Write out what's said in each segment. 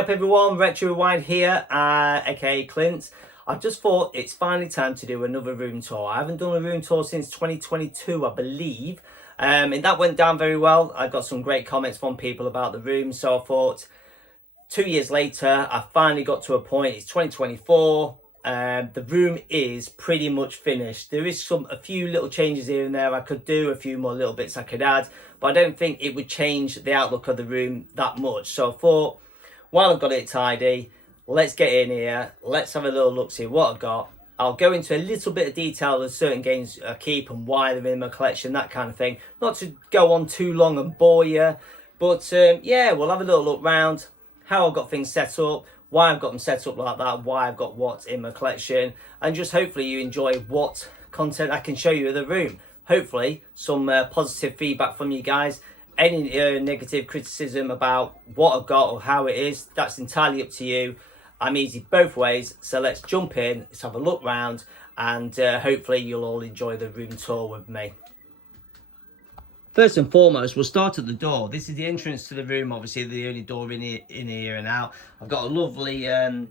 up everyone, RetroRewind here, aka Clint. I just thought it's finally time to do another room tour. I haven't done a room tour since 2022, I believe. And that went down very well. I got some great comments from people about the room, so I thought 2 years later, I finally got to a point. It's 2024. The room is pretty much finished. There is a few little changes here and there I could do, a few more little bits I could add, but I don't think it would change the outlook of the room that much. So I thought, while I've got it tidy, let's get in here, let's have a little look, see what I've got. I'll go into a little bit of detail of certain games I keep and why they're in my collection, that kind of thing. Not to go on too long and bore you, but yeah, we'll have a little look round, how I've got things set up, why I've got them set up like that, why I've got what's in my collection, and just hopefully you enjoy what content I can show you of the room. Hopefully some positive feedback from you guys. Any negative criticism about what I've got or how it is, that's entirely up to you. I'm easy both ways, so let's jump in, let's have a look round, and hopefully you'll all enjoy the room tour with me. First and foremost, we'll start at the door. This is the entrance to the room, obviously the only door in here and out. I've got a lovely, I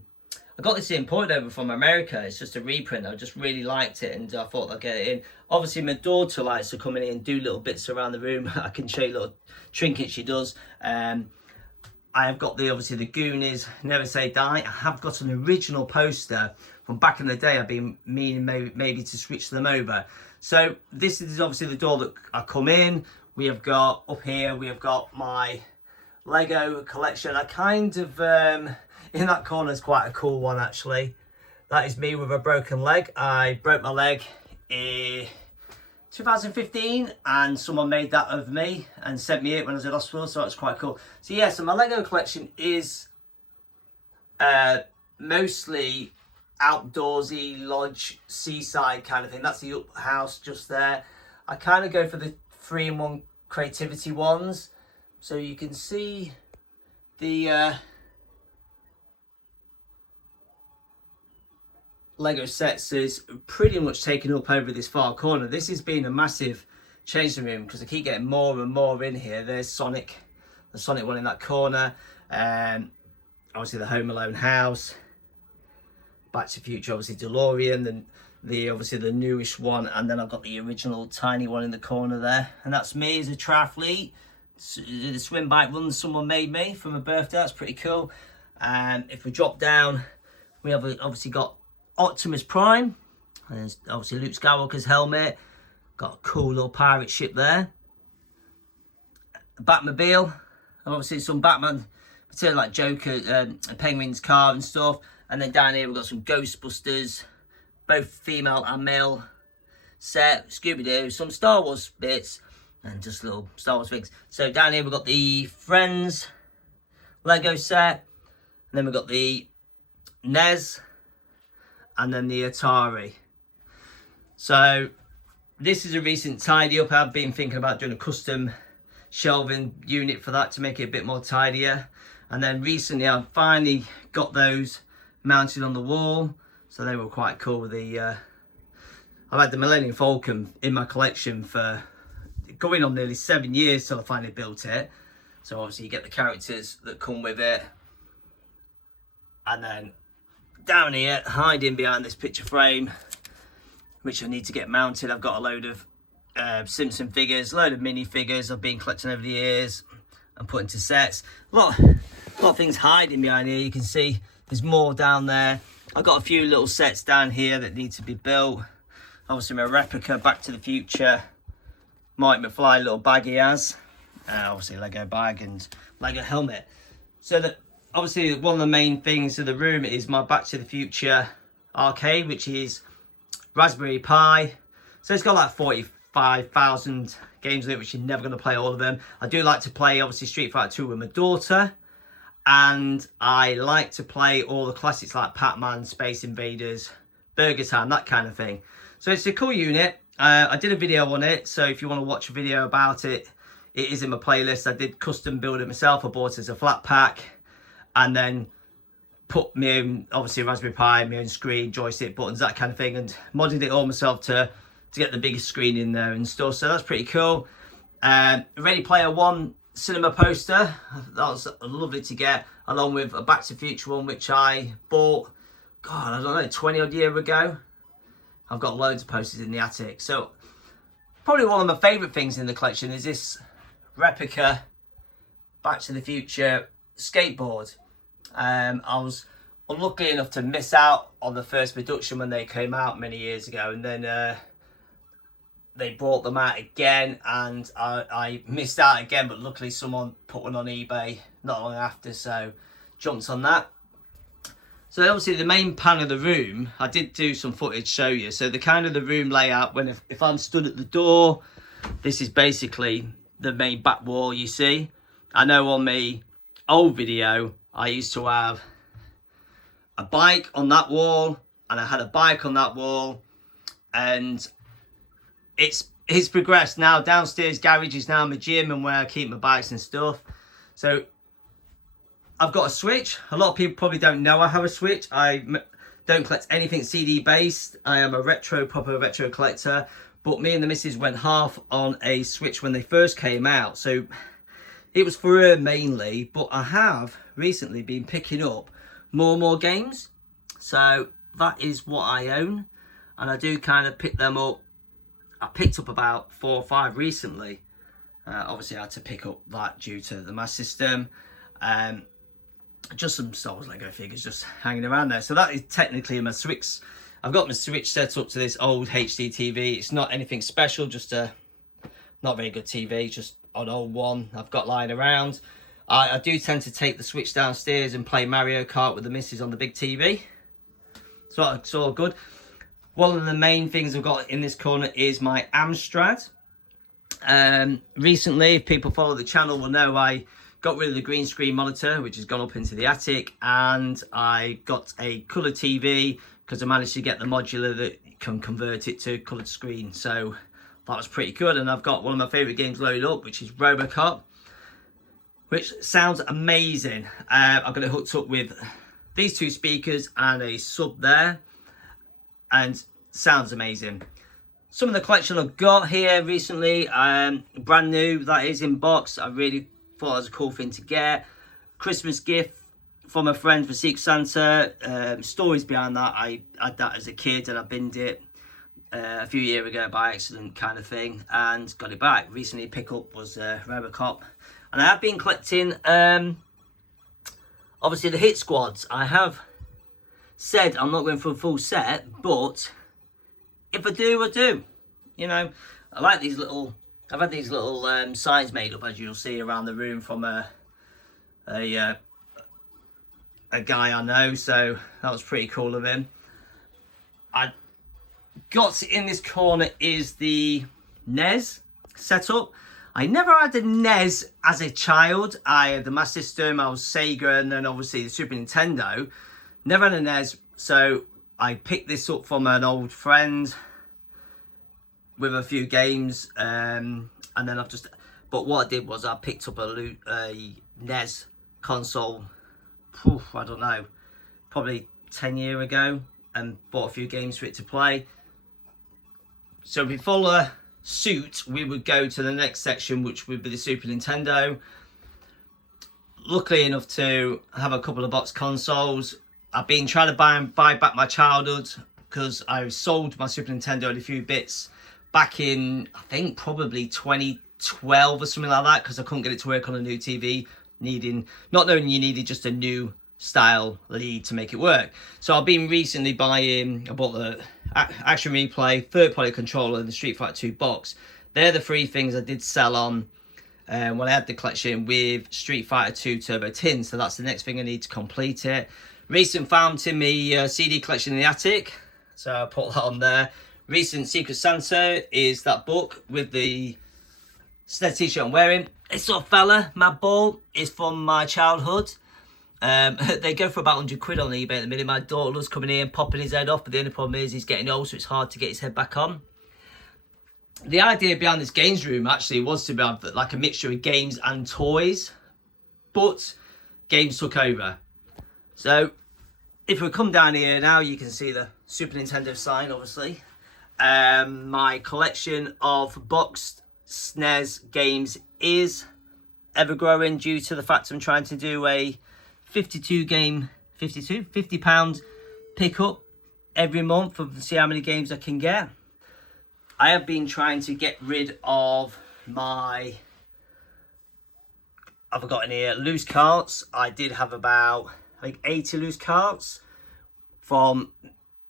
got this imported over from America. It's just a reprint. I just really liked it and I thought I'd get it in. Obviously my daughter likes to come in and do little bits around the room. I can show you little trinkets she does. I have got obviously the Goonies, Never Say Die. I have got an original poster from back in the day. I've been meaning maybe to switch them over. So this is obviously the door that I come in. We have got up here, we have got my Lego collection. I kind of, in that corner is quite a cool one actually. That is me with a broken leg. I broke my leg in 2015 and someone made that of me and sent me it when I was at hospital, so that's quite cool. So yeah, so my Lego collection is mostly outdoorsy, lodge, seaside kind of thing. That's the up house just there. I kind of go for the 3-in-1 creativity ones, so you can see the Lego sets is pretty much taken up over this far corner. This has been a massive change in the room because I keep getting more and more in here. There's Sonic, the Sonic one in that corner, obviously the Home Alone house, Back to the Future, obviously DeLorean, the obviously the newish one, and then I've got the original tiny one in the corner there, and that's me as a triathlete. The swim bike run someone made me for my birthday. That's pretty cool. And if we drop down, we have obviously got Optimus Prime. There's obviously Luke Skywalker's helmet. Got a cool little pirate ship there. Batmobile. And obviously some Batman material like Joker, Penguin's car and stuff. And then down here we've got some Ghostbusters, both female and male set, Scooby-Doo, some Star Wars bits, and just little Star Wars things. So down here we've got the Friends Lego set, and then we've got the Nes, and then the Atari. So this is a recent tidy up. I've been thinking about doing a custom shelving unit for that to make it a bit more tidier. And then recently I finally got those mounted on the wall, so they were quite cool. I've had the Millennium Falcon in my collection for going on nearly 7 years till I finally built it. So obviously you get the characters that come with it, and then down here, hiding behind this picture frame, which I need to get mounted, I've got a load of Simpson figures, a load of mini figures I've been collecting over the years and put into sets. A lot of things hiding behind here. You can see there's more down there. I've got a few little sets down here that need to be built. Obviously my replica Back to the Future Mike McFly little bag he has. Obviously Lego bag and Lego helmet. So that obviously one of the main things of the room is my Back to the Future arcade, which is Raspberry Pi. So it's got like 45,000 games in it, which you're never going to play all of them. I do like to play obviously Street Fighter 2 with my daughter. And I like to play all the classics like Pac-Man, Space Invaders, Burger Time, that kind of thing. So it's a cool unit. I did a video on it, so if you want to watch a video about it, it is in my playlist. I did custom build it myself. I bought it as a flat pack and then put my own, obviously Raspberry Pi, my own screen, joystick, buttons, that kind of thing, and modded it all myself to get the biggest screen in there and stuff. So that's pretty cool. Ready Player One cinema poster, that was lovely to get. along with a Back to the Future one, which I bought, God, I don't know, 20 odd years ago. I've got loads of posters in the attic. So probably one of my favourite things in the collection is this replica Back to the Future skateboard. I was unlucky enough to miss out on the first production when they came out many years ago, and then they brought them out again, and I missed out again, but luckily someone put one on eBay not long after, so jumped on that. So obviously the main pan of the room, I did do some footage show you. So the kind of the room layout, when if I'm stood at the door, this is basically the main back wall you see. I know on my old video, I used to have a bike on that wall, and I had a bike on that wall, and it's progressed now. Downstairs garage is now my gym and where I keep my bikes and stuff. So I've got a Switch. A lot of people probably don't know I have a Switch. I don't collect anything CD based. I am a proper retro collector. But me and the missus went half on a Switch when they first came out. So it was for her mainly. But I have recently been picking up more and more games. So that is what I own. And I do kind of pick them up. I picked up about 4 or 5 recently. Obviously I had to pick up that due to the mass system. Just some Star Wars Lego figures just hanging around there. So that is technically my Switch. I've got my Switch set up to this old HD TV. It's not anything special, just a not very good TV, just an old one I've got lying around. I do tend to take the Switch downstairs and play Mario Kart with the missus on the big TV. So it's all good. One of the main things I've got in this corner is my Amstrad. Recently, if people follow the channel will know I got rid of the green screen monitor, which has gone up into the attic, and I got a colour TV because I managed to get the modular that can convert it to coloured screen. So that was pretty good, and I've got one of my favourite games loaded up, which is RoboCop, which sounds amazing. I've got it hooked up with these 2 speakers and a sub there, and sounds amazing. Some of the collection I've got here recently, brand new, that is in box. I really thought it was a cool thing to get. Christmas gift from a friend for Secret Santa. Stories behind that, I had that as a kid and I binned it a few years ago by accident kind of thing, and got it back. Recently pick up was RoboCop. And I have been collecting obviously the hit squads. I have said I'm not going for a full set, but if I do, I do. You know, I like these little, I've had these little signs made up, as you'll see, around the room from a guy I know, so that was pretty cool of him. I got in this corner is the NES setup. I never had a NES as a child. I had the Master System, I was Sega, and then obviously the Super Nintendo. Never had a NES, so I picked this up from an old friend with a few games, and then but what I did was I picked up a NES console, I don't know, probably 10 years ago, and bought a few games for it to play. So if we follow suit, we would go to the next section, which would be the Super Nintendo. Luckily enough to have a couple of box consoles. I've been trying to buy back my childhood because I sold my Super Nintendo in a few bits back in, I think, probably 2012 or something like that, because I couldn't get it to work on a new TV, not knowing you needed just a new style lead to make it work. So I've been recently buying, I bought the Action Replay, third-party controller, and the Street Fighter 2 box. They're the 3 things I did sell on when I had the collection with Street Fighter 2 Turbo Tin, so that's the next thing I need to complete it. Recent found in my CD collection in the attic, so I put that on there. Recent Secret Santa is that book with the Snes t-shirt I'm wearing. This sort of fella, Mad Ball, is from my childhood. They go for about 100 quid on eBay at the minute. My daughter loves coming in, popping his head off, but the only problem is he's getting old, so it's hard to get his head back on. The idea behind this games room actually was to have like a mixture of games and toys, but games took over. So if we come down here now, you can see the Super Nintendo sign, obviously. My collection of boxed SNES games is ever growing due to the fact I'm trying to do a £50 pickup every month to see how many games I can get. I have been trying to get rid of my, I've got in here, loose carts. I did have about, I think, 80 loose carts from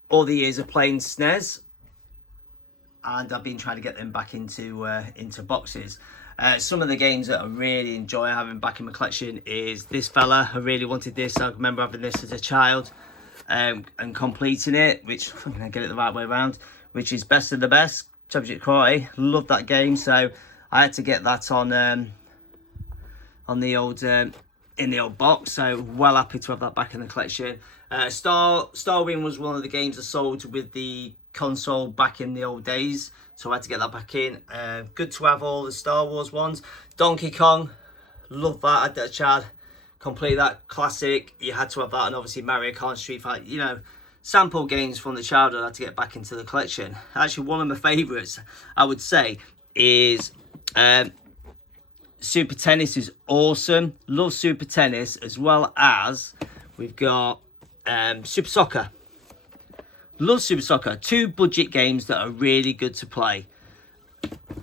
all the years of playing Snes, and I've been trying to get them back into boxes. Some of the games that I really enjoy having back in my collection is this fella. I really wanted this. I remember having this as a child and completing it, which I'm going to get it the right way around, which is Best of the Best, Championship Karate. Love that game, so I had to get that on the old in the old box. So well happy to have that back in the collection. Starwing was one of the games I sold with the console back in the old days, so I had to get that back in. Good to have all the Star Wars ones. Donkey Kong, love that. I had that child, complete that classic. You had to have that, and obviously Mario Kart, Street Fighter. You know, sample games from the childhood I had to get back into the collection. Actually, one of my favourites, I would say, is Super Tennis. Is awesome. Love Super Tennis, as well as we've got Super Soccer. Love Super Soccer. Two budget games that are really good to play.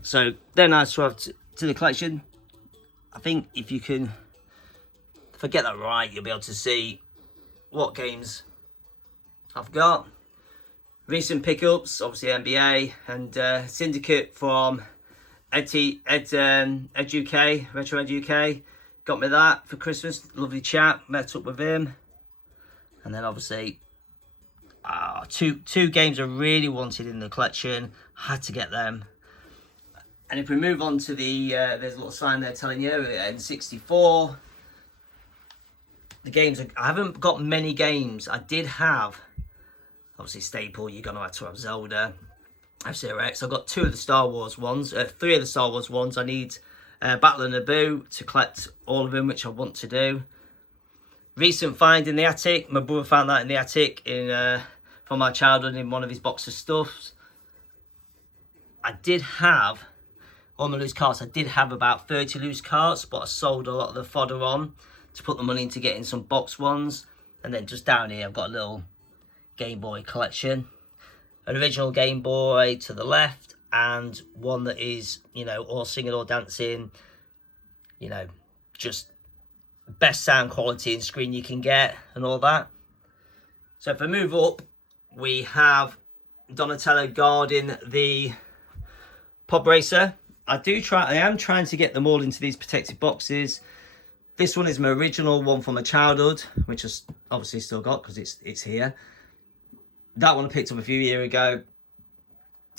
So they're nice to have to the collection. I think if I get that right, you'll be able to see what games I've got. Recent pickups, obviously NBA and Syndicate from EdUK, RetroRewind's. Got me that for Christmas. Lovely chap. Met up with him. And then obviously two games I really wanted in the collection. Had to get them. And if we move on to the there's a little sign there telling you N64. The games, I haven't got many games. I did have, obviously, staple, you're going to have Zelda, F-Zero-X. I've got 2 of the Star Wars ones, 3 of the Star Wars ones. I need Battle of Naboo to collect all of them, which I want to do. Recent find in the attic. My brother found that in the attic from my childhood in one of his boxes of stuff. I did have, on the loose carts, I did have about 30 loose carts, but I sold a lot of the fodder on to put the money into getting some box ones. And then just down here, I've got a little Game Boy collection. An original Game Boy to the left, and one that is, you know, all singing, all dancing, you know, just best sound quality and screen you can get and all that. So if I move up, we have Donatello guarding the Pod Racer. I am trying to get them all into these protected boxes. This one is my original one from my childhood, which I obviously still got because it's here. That one I picked up a few years ago.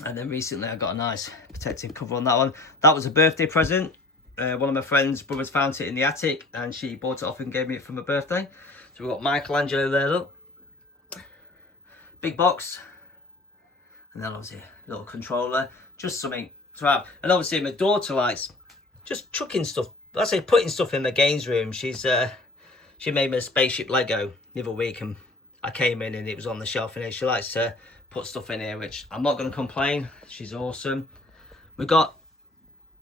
And then recently I got a nice protective cover on that one. That was a birthday present. One of my friends' brothers found it in the attic and she bought it off and gave me it for my birthday. So we've got Michelangelo there, look. Big box. And then obviously a little controller. Just something to have. And obviously my daughter likes just chucking stuff. I say putting stuff in the games room. She made me a spaceship Lego the other week and I came in and it was on the shelf in here. She likes to put stuff in here, which I'm not going to complain. She's awesome. We've got,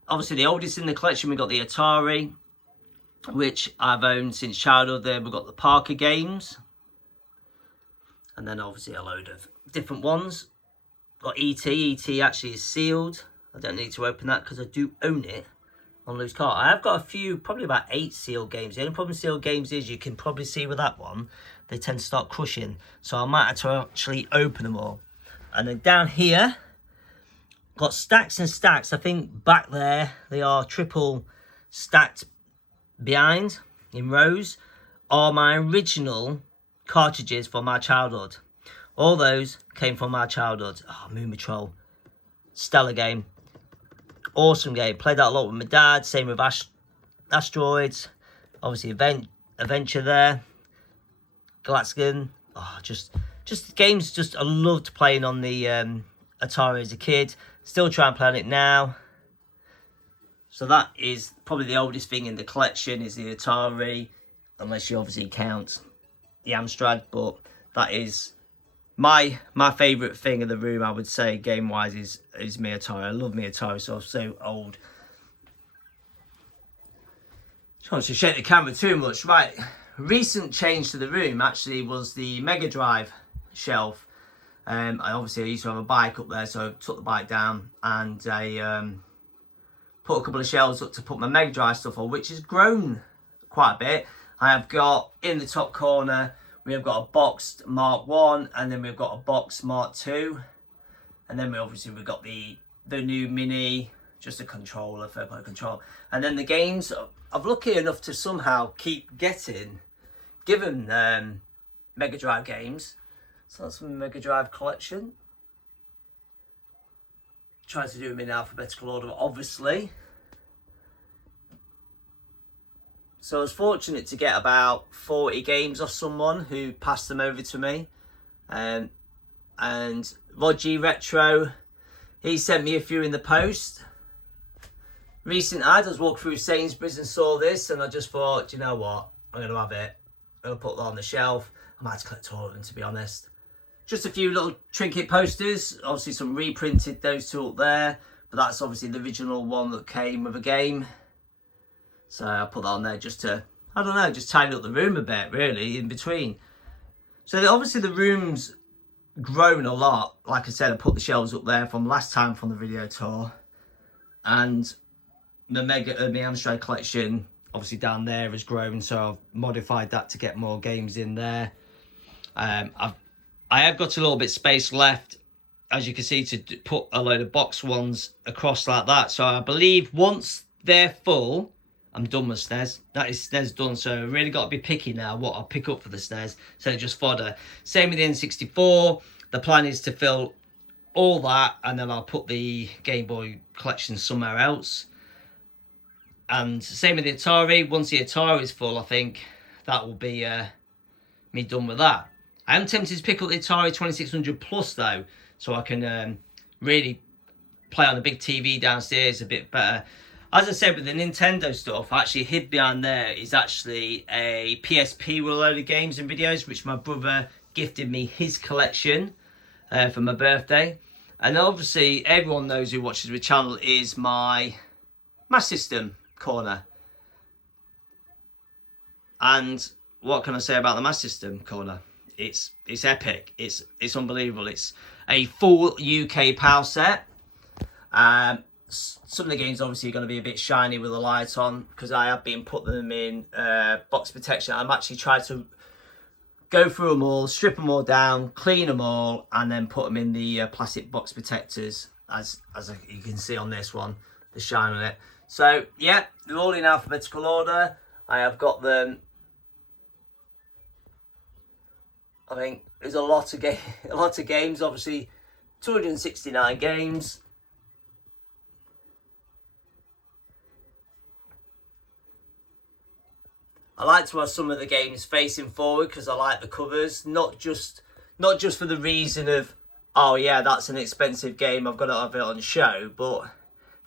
obviously, the oldest in the collection. We've got the Atari, which I've owned since childhood. There we've got the Parker games. And then obviously a load of different ones. Got E.T. E.T. actually is sealed. I don't need to open that because I do own it on loose cart. I have got a few, probably about 8 sealed games. The only problem with sealed games is you can probably see with that one, they tend to start crushing. So I might have to actually open them all. And then down here, got stacks and stacks. I think back there, they are triple stacked behind in rows, are my original cartridges from my childhood. All those came from my childhood. Oh, Moon Patrol. Stellar game. Awesome game. Played that a lot with my dad. Same with Asteroids. Obviously, Adventure there. Galaxian. Oh, just games I loved playing on the Atari as a kid. Still try and play on it now. So that is probably the oldest thing in the collection is the Atari. Unless you obviously count the Amstrad. But that is my favourite thing in the room, I would say, game-wise, is my Atari. I love my Atari, so old. Just want to shake the camera too much. Right, recent change to the room actually was the Megadrive shelf. I used to have a bike up there, so I took the bike down and I put a couple of shelves up to put my Megadrive stuff on, which has grown quite a bit. I have got in the top corner, we have got a boxed Mark 1, and then we've got a boxed Mark 2, and then we've got the new Mini, just a controller, third-party control, and then the games. I'm lucky enough to somehow keep given Mega Drive games. So that's my Mega Drive collection. Trying to do them in alphabetical order, obviously. So I was fortunate to get about 40 games off someone who passed them over to me. And Roger Retro, he sent me a few in the post. Recent ad, I was walking through Sainsbury's and saw this, and I just thought, you know what, I'm going to have it. I'm going to put that on the shelf. I might collect all of them, to be honest. Just a few little trinket posters, obviously some reprinted, those two up there, but that's obviously the original one that came with a game. So I put that on there just to, I don't know, just tidy up the room a bit, really, in between. So obviously the room's grown a lot. Like I said, I put the shelves up there from last time from the video tour. And the Amstrad collection, obviously down there, has grown, so I've modified that to get more games in there. I have got a little bit of space left, as you can see, to put a load of box ones across like that. So I believe once they're full, I'm done with Snes. That is Snes done, so I've really got to be picky now what I'll pick up for the Snes, so just fodder. Same with the N64. The plan is to fill all that, and then I'll put the Game Boy collection somewhere else. And same with the Atari. Once the Atari is full, I think that will be me done with that. I am tempted to pick up the Atari 2600 Plus though, so I can really play on a big TV downstairs a bit better. As I said, with the Nintendo stuff, actually hid behind there is actually a PSP with a load of games and videos, which my brother gifted me his collection for my birthday. And obviously, everyone knows who watches the channel is my Master System corner. And what can I say about the Master System corner? It's epic. It's unbelievable. It's a full UK PAL set. Some of the games obviously are going to be a bit shiny with the light on, because I have been putting them in box protection. I'm actually trying to go through them all, strip them all down, clean them all, and then put them in the plastic box protectors, as you can see on this one, the shine on it. So yeah, they're all in alphabetical order. I have got them. I think there's a lot of games. Obviously, 269 games. I like to have some of the games facing forward because I like the covers, not just for the reason of, oh yeah, that's an expensive game, I've got to have it on show. But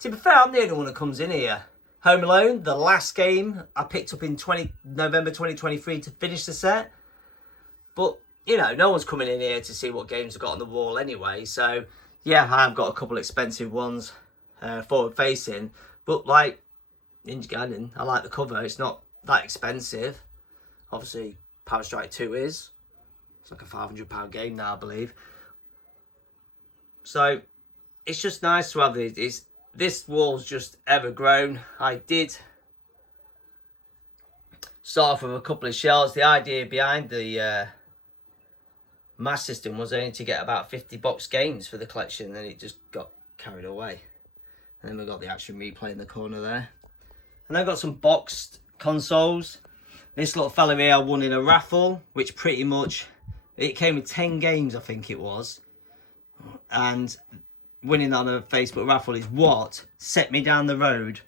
to be fair, I'm the only one that comes in here. Home Alone, the last game I picked up in November 2023 to finish the set. But you know, no one's coming in here to see what games I've got on the wall anyway. So yeah, I've got a couple expensive ones forward facing. But like Ninja Gaiden, I like the cover. It's not that expensive. Obviously Power Strike 2 is. It's like a £500 game now, I believe. So it's just nice to have these. This wall's just ever grown. I did start off with a couple of shelves. The idea behind the Master System was only to get about 50 box games for the collection, and then it just got carried away. And then we've got the Action Replay in the corner there. And I've got some boxed consoles. This little fella here I won in a raffle, which pretty much, it came with 10 games, I think it was. And winning on a Facebook raffle is what set me down the road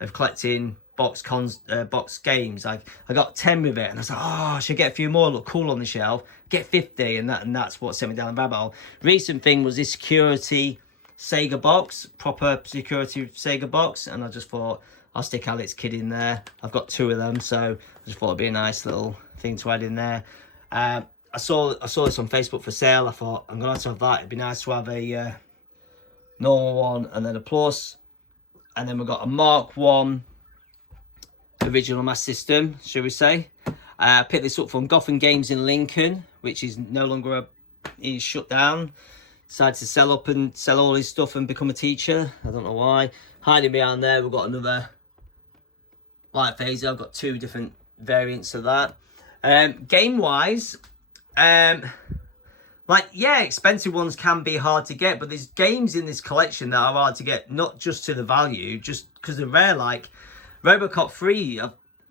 of collecting box games. I got 10 with it, and I was like, oh, I should get a few more, look cool on the shelf, get 50, and that's what sent me down the rabbit hole. Recent thing was this security Sega box, proper security Sega box, and I just thought I'll stick Alex Kidd in there. I've got 2 of them, so I just thought it'd be a nice little thing to add in there. I saw this on Facebook for sale. I thought I'm gonna have to have that. It'd be nice to have a normal one and then a plus, and then we've got a Mark 1 original Master System, should we say, Picked this up from Gotham Games in Lincoln, which is no longer he's shut down. Decided to sell up and sell all his stuff and become a teacher. I don't know why. Hiding behind there, we've got another light phaser. I've got 2 different variants of that. Game wise, like, yeah, expensive ones can be hard to get, but there's games in this collection that are hard to get, not just to the value, just because they're rare. Like Robocop 3,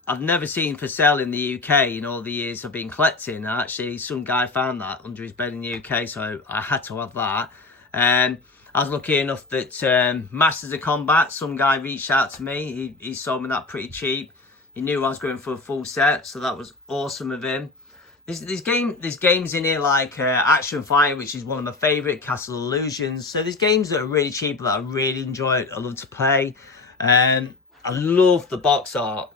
I've never seen for sale in the UK in all the years I've been collecting. Actually, some guy found that under his bed in the UK, so I had to have that. I was lucky enough that Masters of Combat, some guy reached out to me. He sold me that pretty cheap. He knew I was going for a full set, so that was awesome of him. There's games in here like Action Fighter, which is one of my favourite, Castle Illusions. So there's games that are really cheap that I really enjoy. I love to play. I love the box art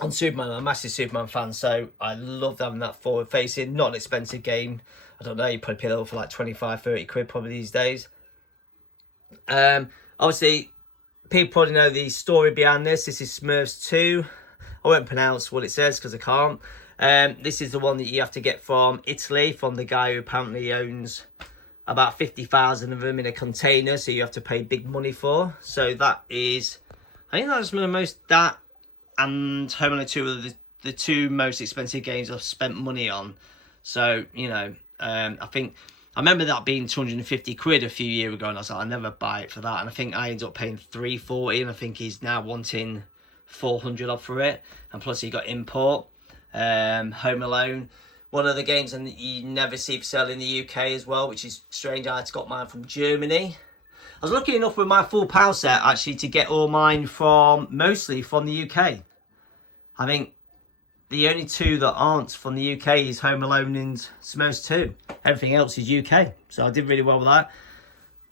on Superman. I'm a massive Superman fan, so I love having that forward facing. Not an expensive game. I don't know, you probably pick it up for like 25-30 quid probably these days. Obviously, people probably know the story behind this. This is Smurfs 2. I won't pronounce what it says because I can't. This is the one that you have to get from Italy, from the guy who apparently owns about 50,000 of them in a container, so you have to pay big money for. So that is, I think that's the most, that and Home Alone 2 are the 2 most expensive games I've spent money on. So, you know, I remember that being 250 quid a few years ago, and I was like, I'll never buy it for that. And I think I ended up paying 340, and I think he's now wanting 400 off for it. And plus he got import. Home Alone, one of the games and you never see for sale in the UK as well, which is strange. I got mine from Germany. I was lucky enough with my full power set actually to get all mine mostly from the UK. I think the only 2 that aren't from the UK is Home Alone and Smurfs 2. Everything else is UK, so I did really well with that.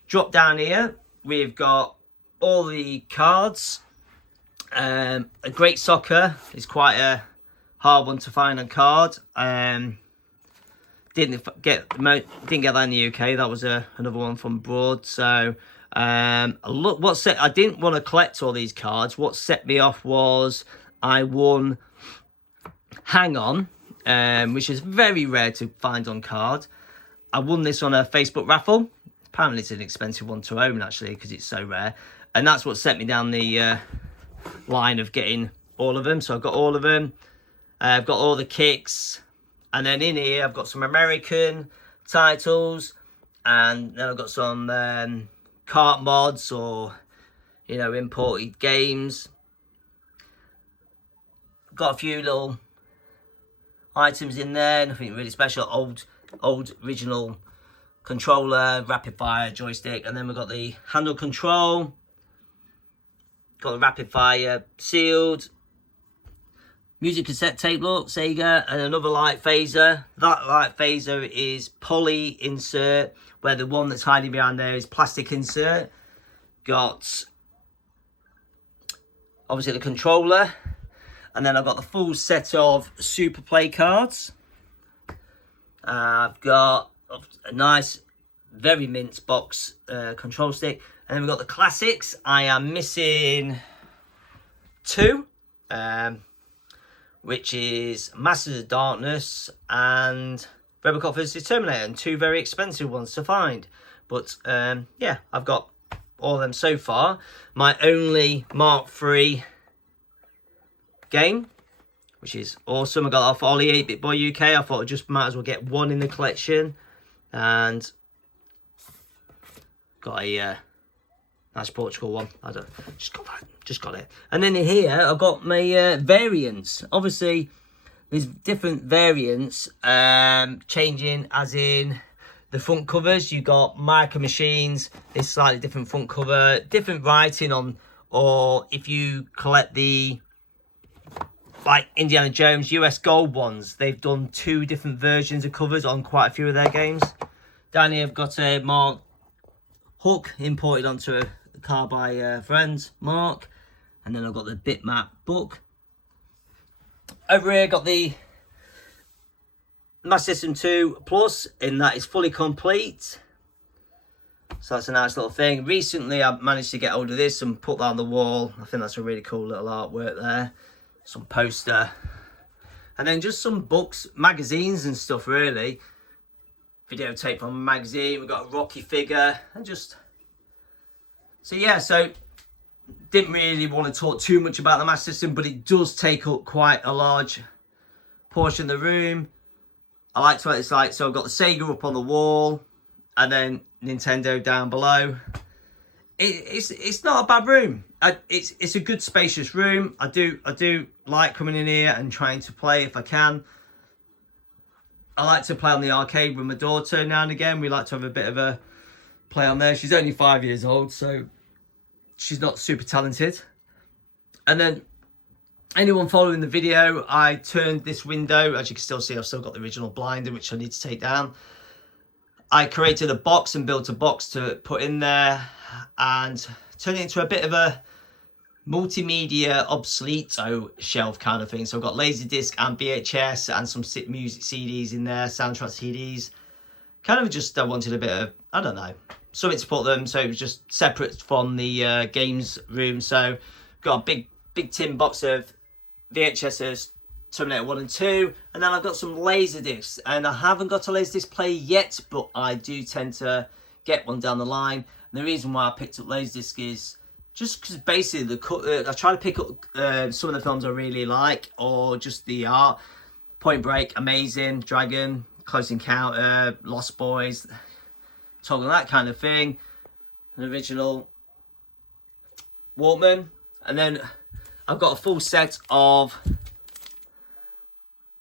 Drop down here, we've got all the cards. A Great Soccer is quite a hard one to find on card. Didn't get that in the UK. That was another one from abroad. So I didn't want to collect all these cards. What set me off was I won Hang On, which is very rare to find on card. I won this on a Facebook raffle. Apparently it's an expensive one to own actually because it's so rare, and that's what set me down the line of getting all of them. So I've got all of them. I've got all the kicks, and then in here I've got some American titles, and then I've got some kart mods or, you know, imported games. Got a few little items in there, nothing really special. Old original controller, rapid fire joystick, and then we've got the handle control. Got the rapid fire sealed. Music cassette tape, look, Sega, and another light phaser. That light phaser is poly insert, where the one that's hiding behind there is plastic insert. Got, obviously, the controller. And then I've got the full set of Super Play cards. I've got a nice, very mint box control stick. And then we've got the classics. I am missing 2. Which is Masters of Darkness and Robocop vs Terminator, and 2 very expensive ones to find. But yeah, I've got all of them so far. My only Mark III game, which is awesome. I got off Ollie 8-Bit Boy UK. I thought I just might as well get one in the collection, and got a nice Portugal one. I don't just got it. And then in here I've got my variants. Obviously there's different variants changing, as in the front covers. You got Micro Machines, this slightly different front cover, different writing on, or if you collect the like Indiana Jones US Gold ones, they've done 2 different versions of covers on quite a few of their games. Down here I've got a Mark Hook imported onto a car by friends, Mark. And then I've got the bitmap book. Over here I've got the Master System 2 Plus, and that is fully complete. So that's a nice little thing. Recently I managed to get hold of this and put that on the wall. I think that's a really cool little artwork there. Some poster And then just some books, magazines and stuff really. Videotape from a magazine, we've got a Rocky figure, and just... So yeah, so didn't really want to talk too much about the Master System, but it does take up quite a large portion of the room. I like what it's like. So I've got the Sega up on the wall, and then Nintendo down below. It's not a bad room. It's a good spacious room. I do like coming in here and trying to play if I can. I like to play on the arcade with my daughter now and again. We like to have a bit of a play on there. She's only 5 years old, so she's not super talented. And then anyone following the video, I turned this window. As you can still see, I've still got the original blinder, which I need to take down. I created a box and built a box to put in there and turned it into a bit of a multimedia obsoleto shelf kind of thing. So I've got Laserdisc and VHS and some music CDs in there, soundtrack CDs. Kind of just I wanted a bit of, I don't know, something to put them. So it was just separate from the games room. So got a big tin box of VHSs, Terminator 1 and 2, and then I've got some Laserdiscs, and I haven't got a Laserdisc player yet, but I do tend to get one down the line. And the reason why I picked up Laserdisc is just because basically I try to pick up some of the films I really like, or just the art. Point Break, amazing. Dragon, Close Encounter, Lost Boys, talking that kind of thing. An original Walkman, and then I've got a full set of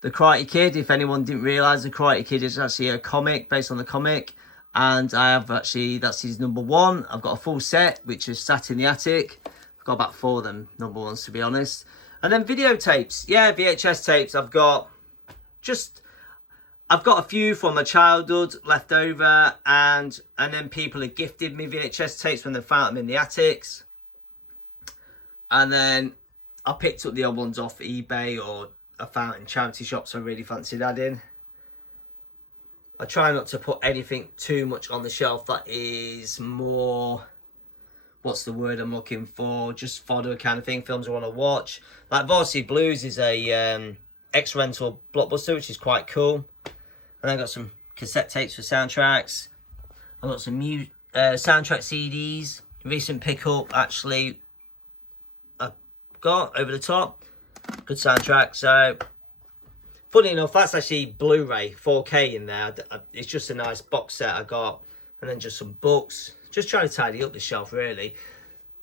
The Karate Kid. If anyone didn't realise, The Karate Kid is actually a comic based on the comic. And I have actually, that's his #1. I've got a full set, which is sat in the attic. I've got about 4 of them #1s, to be honest. And then videotapes. Yeah, VHS tapes. I've got a few from my childhood left over. And then people have gifted me VHS tapes when they found them in the attics. And then I picked up the old ones off eBay, or I found in charity shops I really fancied adding. I try not to put anything too much on the shelf that is more, what's the word I'm looking for, just fodder kind of thing, films I want to watch. Like Varsity Blues is a ex-rental blockbuster, which is quite cool. And then I got some cassette tapes for soundtracks. I've got some soundtrack CDs. Recent pickup, actually, I got Over the Top. Good soundtrack. So funny enough, that's actually Blu-ray 4K in there. It's just a nice box set I got. And then just some books. Just trying to tidy up the shelf, really.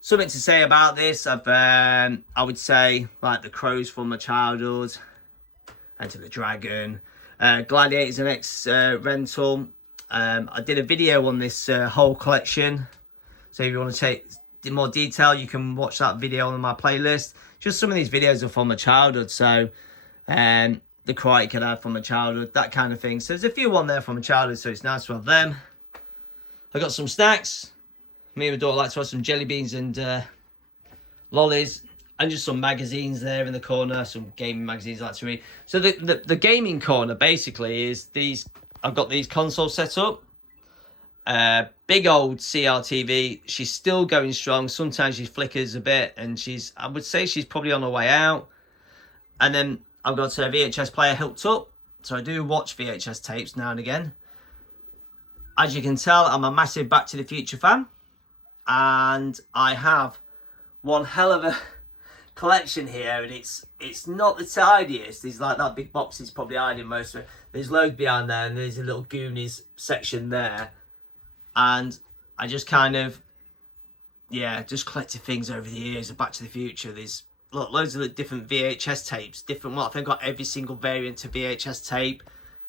Something to say about this, I would say, like The Crows from my childhood. Enter the Dragon. Gladiator's an ex-rental. I did a video on this whole collection. So if you want to take more detail, you can watch that video on my playlist. Just some of these videos are from my childhood. So The Karate Kid I had from my childhood, that kind of thing. So there's a few on there from my childhood, so it's nice to have them. I got some snacks. Me and my daughter like to have some jelly beans and lollies, and just some magazines there in the corner, some gaming magazines I like to read. So the gaming corner basically is these. I've got these consoles set up. Big old CRTV. She's still going strong. Sometimes she flickers a bit, and I would say she's probably on her way out. And then I've got a VHS player hooked up, so I do watch VHS tapes now and again. As you can tell, I'm a massive Back to the Future fan, and I have one hell of a collection here, and it's not the tidiest. There's like that big box is probably hiding most of it. There's loads behind there, and there's a little Goonies section there, and I just kind of, yeah, just collected things over the years of Back to the Future. There's loads of different VHS tapes, I think I got every single variant of VHS tape,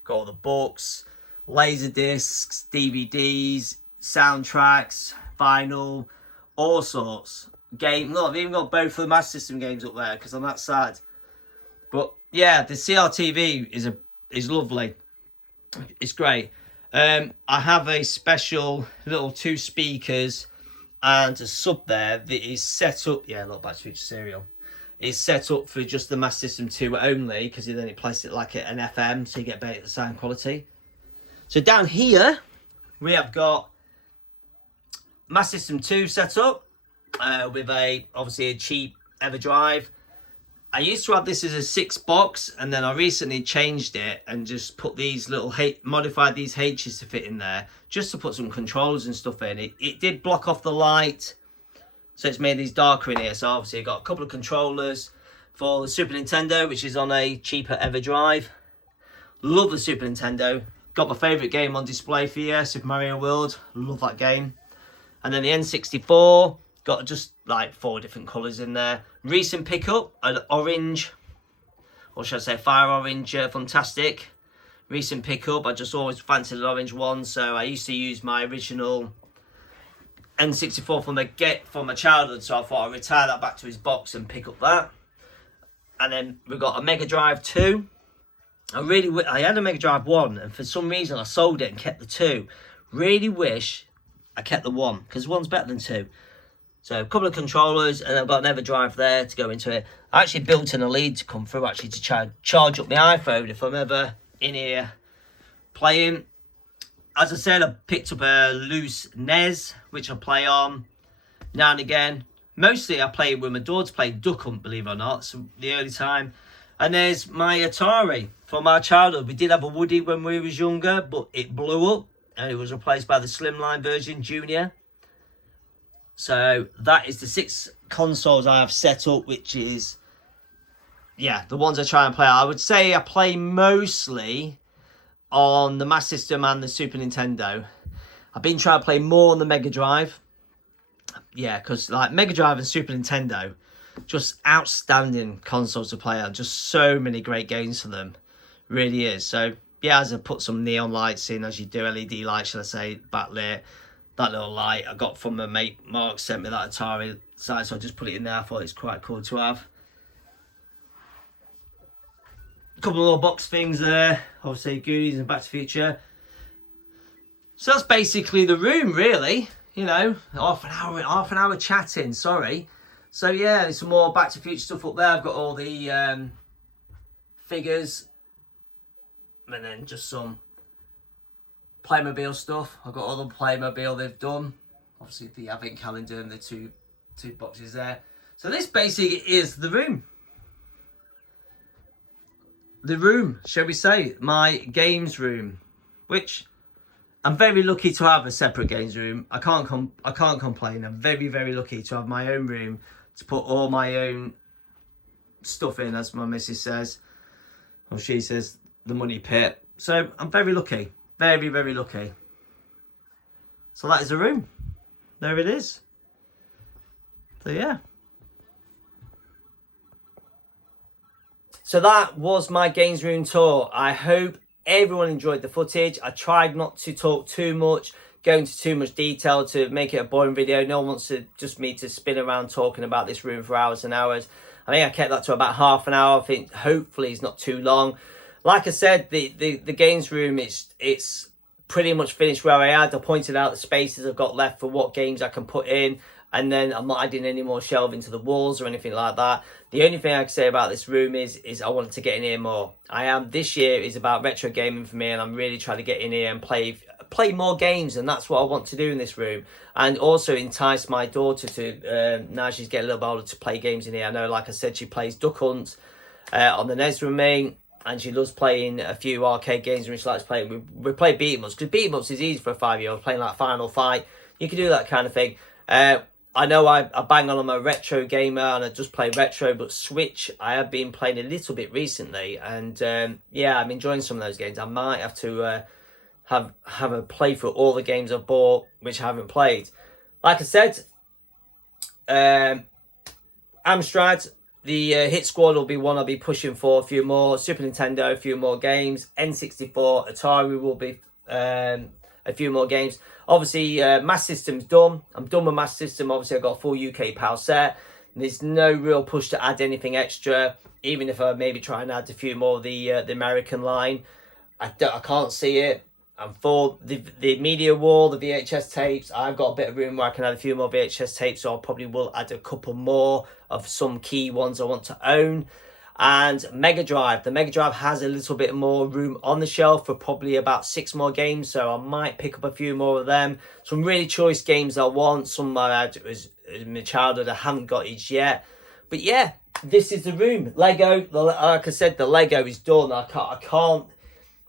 got all the books, laser discs, DVDs, soundtracks, vinyl, all sorts. I've even got both of the Master System games up there because I'm that sad. But yeah, the CRTV is lovely. It's great. I have a special little 2 speakers and a sub there that is set up. Yeah, look, Back to the Future serial. It's set up for just the Master System 2 only, because then it places it like an FM, so you get better sound quality. So down here, we have got Master System 2 set up with obviously a cheap EverDrive. I used to have this as a 6 box, and then I recently changed it and just put these little modified these H's to fit in there, just to put some controllers and stuff in. It did block off the light, so it's made these darker in here. So obviously I got a couple of controllers for the Super Nintendo, which is on a cheaper Everdrive. Love the Super Nintendo. Got my favourite game on display for you, Super Mario World. Love that game. And then the N64. Got just like 4 different colours in there. Recent pickup, an orange, or should I say fire orange, fantastic. Recent pickup, I just always fancied an orange one, so I used to use my original N64 from my childhood, so I thought I'd retire that back to his box and pick up that. And then we got a Megadrive 2. I had a Megadrive 1, and for some reason I sold it and kept the 2. Really wish I kept the 1, because 1's better than 2. So a couple of controllers, and I've got an Everdrive there to go into it. I actually built in a lead to come through actually to charge up my iPhone if I'm ever in here playing. As I said, I picked up a loose Snes, which I play on now and again. Mostly I play with my daughter, play Duck Hunt, believe it or not, so the early time. And there's my Atari from our childhood. We did have a Woody when we was younger, but it blew up and it was replaced by the slimline version, Junior. So that is the 6 consoles I have set up, which is, yeah, the ones I try and play. I would say I play mostly on the Master System and the Super Nintendo. I've been trying to play more on the Mega Drive. Yeah, because like Mega Drive and Super Nintendo, just outstanding consoles to play on. Just so many great games for them. Really is. So yeah, as I put some neon lights in, as you do, LED lights, should I say, backlit. That little light I got from my mate Mark, sent me that Atari side, so I just put it in there. I thought it's quite cool to have. A couple of little box things there, obviously Goonies and Back to the Future. So that's basically the room, really. You know, half an hour chatting. Sorry. So yeah, there's some more Back to the Future stuff up there. I've got all the figures, and then just some Playmobil stuff. I've got all the Playmobil they've done. Obviously the advent calendar and the two boxes there. So this basically is the room. The room, shall we say, my games room, which I'm very lucky to have a separate games room. I can't complain. I'm very, very lucky to have my own room to put all my own stuff in, as my missus says, or she says, the money pit. So I'm very lucky. Very, very lucky. So that is the room. There it is. So yeah. So that was my games room tour. I hope everyone enjoyed the footage. I tried not to talk too much, go into too much detail to make it a boring video. No one wants me to spin around talking about this room for hours and hours. I think I kept that to about half an hour. I think hopefully it's not too long. Like I said, the games room, it's pretty much finished where I had. I pointed out the spaces I've got left for what games I can put in, and then I'm not adding any more shelving to the walls or anything like that. The only thing I can say about this room is I wanted to get in here more. This year is about retro gaming for me, and I'm really trying to get in here and play more games, and that's what I want to do in this room. And also entice my daughter to, now she's getting a little bit older, to play games in here. I know, like I said, she plays Duck Hunt on the NES with me, and she loves playing a few arcade games, and she likes playing. We play beat 'em ups, because beat 'em ups is easy for a 5-year-old, playing like Final Fight. You can do that kind of thing. I know I bang on I'm a retro gamer and I just play retro, but Switch I have been playing a little bit recently, and yeah, I'm enjoying some of those games. I might have to have a play through all the games I've bought which I haven't played. Like I said, Amstrad, the Hit Squad will be one I'll be pushing for. A few more Super Nintendo, a few more games. N64, Atari will be a few more games. Obviously, Master System's done. I'm done with Master System. Obviously, I've got a full UK PAL set. There's no real push to add anything extra, even if I maybe try and add a few more of the American line. I can't see it. And for the media wall, the VHS tapes, I've got a bit of room where I can add a few more VHS tapes, so I probably will add a couple more of some key ones I want to own. And Mega Drive. The Mega Drive has a little bit more room on the shelf for probably about 6 more games, so I might pick up a few more of them. Some really choice games I want. Some I had in my childhood I haven't got each yet. But yeah, this is the room. Lego, like I said, the Lego is done. I can't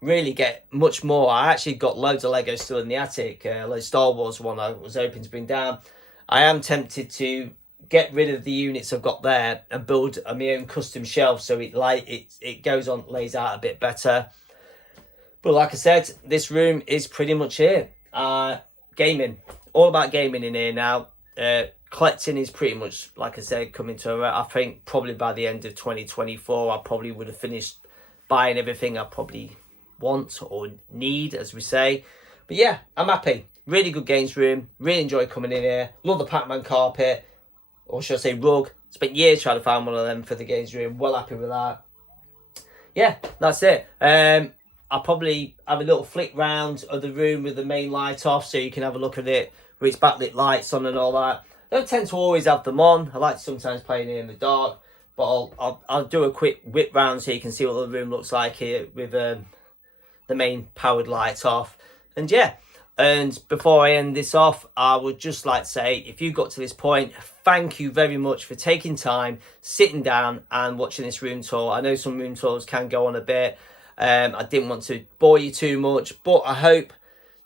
really get much more. I actually got loads of Lego still in the attic. Like Star Wars one I was hoping to bring down. I am tempted to get rid of the units I've got there and build my own custom shelf so it goes on, lays out a bit better. But like I said, this room is pretty much it. Gaming, all about gaming in here now. Collecting is pretty much, like I said, coming to a, I think probably by the end of 2024 I probably would have finished buying everything I probably want or need, as we say. But yeah, I'm happy. Really good games room. Really enjoy coming in here. Love the Pac-Man carpet, or should I say rug. Spent years trying to find one of them for the games room. Well happy with that. Yeah, that's it. I'll probably have a little flick round of the room with the main light off so you can have a look at it with its backlit lights on and all that. I don't tend to always have them on. I like to sometimes play in here in the dark, but I'll do a quick whip round so you can see what the room looks like here with the main powered lights off. And yeah, and before I end this off, I would just like to say, if you got to this point, thank you very much for taking time, sitting down and watching this room tour. I know some room tours can go on a bit. I didn't want to bore you too much, but I hope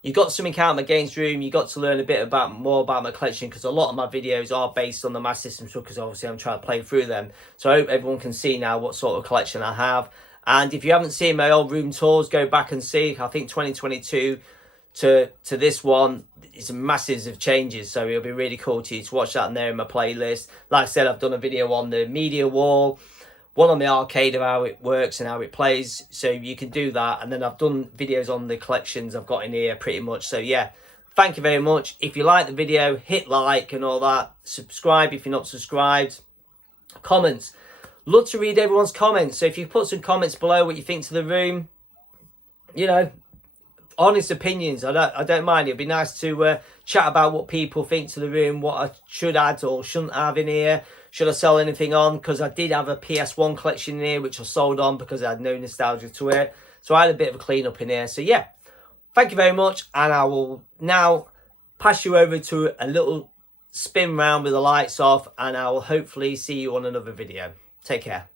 you got something out of my games room. You got to learn a bit more about my collection, because a lot of my videos are based on the Master System stuff, because obviously I'm trying to play through them. So I hope everyone can see now what sort of collection I have. And if you haven't seen my old room tours, go back and see. I think 2022 to this one is massive changes, so it'll be really cool to watch that in there in my playlist. Like I said, I've done a video on the media wall, one on the arcade of how it works and how it plays, so you can do that. And then I've done videos on the collections I've got in here pretty much. So yeah, thank you very much. If you like the video, hit like and all that. Subscribe if you're not subscribed. Comments, love to read everyone's comments. So if you put some comments below what you think to the room, you know, honest opinions, I don't mind. It'd be nice to chat about what people think to the room, what I should add or shouldn't have in here. Should I sell anything on? Because I did have a PS1 collection in here, which I sold on because I had no nostalgia to it. So I had a bit of a clean up in here. So yeah, thank you very much. And I will now pass you over to a little spin round with the lights off. And I will hopefully see you on another video. Take care.